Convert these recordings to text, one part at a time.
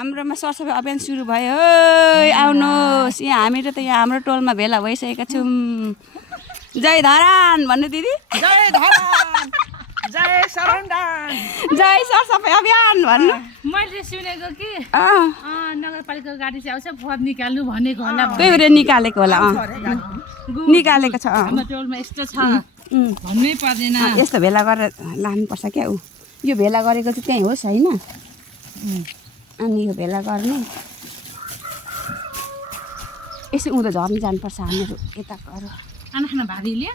हाम्रोमा सरसफाइ अभियान सुरु भयो। है आउनुहोस्, यहाँ हामीहरू त यहाँ हाम्रो टोलमा भेला भइसकेका छौँ। जय धरान भन्नु दिदी। जय धरान, जय सरन्डान, जय सरसफाइ अभियान भन्नु। मैले सुनेको कि नगरपालिकाको गाडी चाहिँ आउँछ फोहोर निकाल्नु भनेको होला। त्यही भएर निकालेको होला। निकालेको छ। हाम्रो टोलमा यस्तो छ भन्नै पर्दैन। यस्तो भेला गरेर लानुपर्छ क्या। ऊ यो भेला गरेको चाहिँ त्यहीँ होस् होइन। अनि यो भेला गर्ने यसो उँधो झर्नु जानुपर्छ हामीहरू यताको। खाना खाना भारी लियो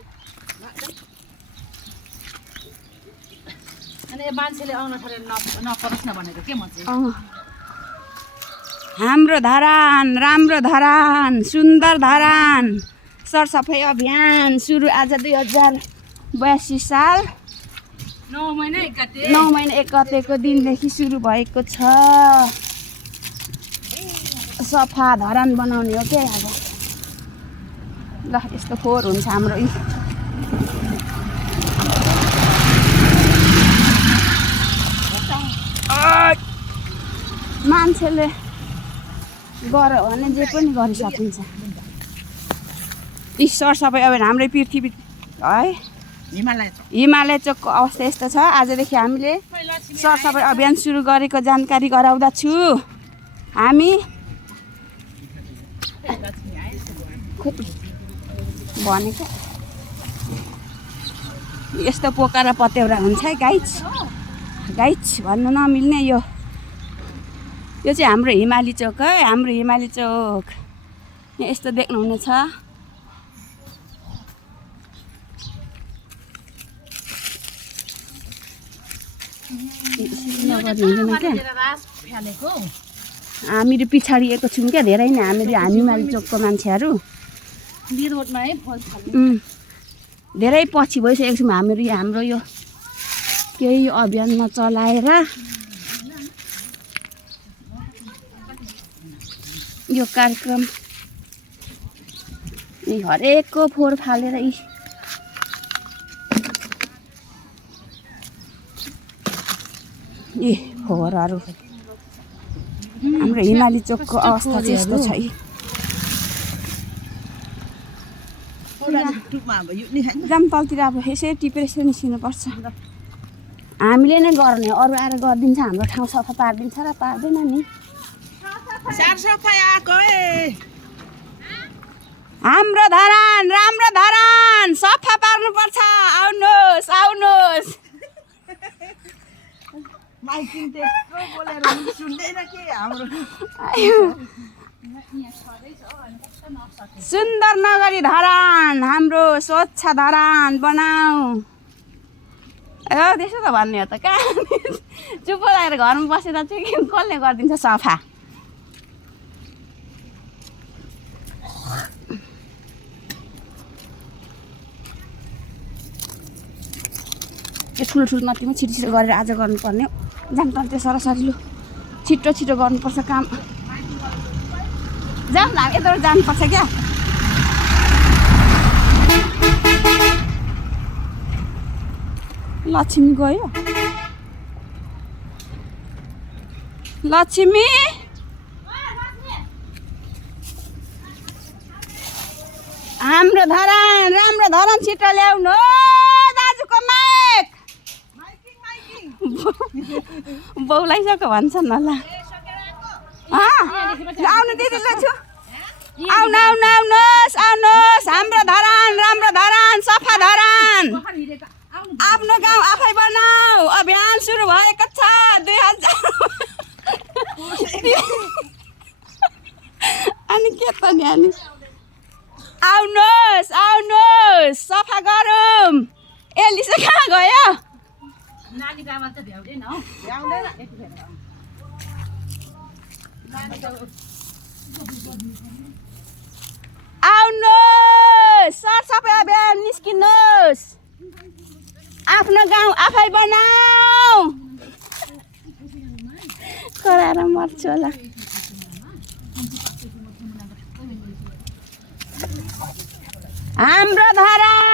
अनि मान्छेले आउन थालेर नपरोस् न भनेको के म चाहिँ। हाम्रो धरान, राम्रो धरान, सुन्दर धरान सरसफाइ अभियान सुरु आज 2082 साल 9 महिना 1 गतेको दिनदेखि सुरु भएको छ। सफा धरान बनाउने हो क्या अब। ल यस्तो फोहोर हुन्छ हाम्रो। मान्छेले गर्यो भने जे पनि गरिसकिन्छ। यी सरसफाइ अभियान हाम्रै पृथ्वी है हिमालय चोकको अवस्था यस्तो छ। आजदेखि हामीले सरसफाइ अभियान सुरु गरेको जानकारी गराउँदछु। हामी भनेको यस्तो पोका र पत्याउरा हुन्छ है गाइज भन्नु नमिल्ने। यो चाहिँ हाम्रो हिमाली चोक है। हाम्रो हिमाली चोक यहाँ यस्तो देख्नुहुनेछ। हामीहरू पिछाडिएको छौँ क्या धेरै नै। हामी हिमाली चोकको मान्छेहरू धेरै पछि भइसकेको छौँ हामीहरू। हाम्रो यो केही अभियानमा चलाएर यो कार्यक्रम हरेकको फोहोर फालेर यी फोहोरहरू हाम्रो हिमाली चोकको अवस्था चाहिँ यस्तो छ। जामतलतिर अब यसै टिपेर यसरी निस्किनुपर्छ। हामीले नै गर्ने, अरू आएर गरिदिन्छ। हाम्रो ठाउँ सफा पारिदिन्छ र पार्दैन नि। हाम्रो धरान, राम्रो धरान सफा पार्नुपर्छ। आउनुहोस् आउनुहोस्। सुन्दर नगरी धरान, हाम्रो स्वच्छ धरान बनाऊ। त्यसो त भन्ने हो त कहाँ। चुप लागेर घरमा बसेर चाहिँ कसले गरिदिन्छ सफा। यो ठुलो नदीमा छिटो गरेर आज गर्नुपर्ने हो। जामतल त्यो सरसरिलो छिटो गर्नुपर्छ काम। जाउँ न यताबाट जानुपर्छ क्या। लक्ष्मी गयो। लक्ष्मी हाम्रो धरान, राम्रो धरान छिटो ल्याउनु दाजुको माइक। बौलाइसक्यो भन्छन् होला। आउनु दिदी ल छु। आउनुहोस् हाम्रो धरान, राम्रो धरान, सफा धरान आफ्नो गाउँ आफै बनाऊ अभियान सुरु भएको छ। 2000 अनि के त नि अनि आउनुहोस् सफा गरौँ। एलिसा कहाँ गयो? नानीको आवाज त भ्याउँदैन हौ। आउनुहोस् सरसफाइ अभियान निस्किनुहोस्। आफ्नो गाउँ आफै बनाऊ। कराएर मर्छु होला। हाम्रो धरान।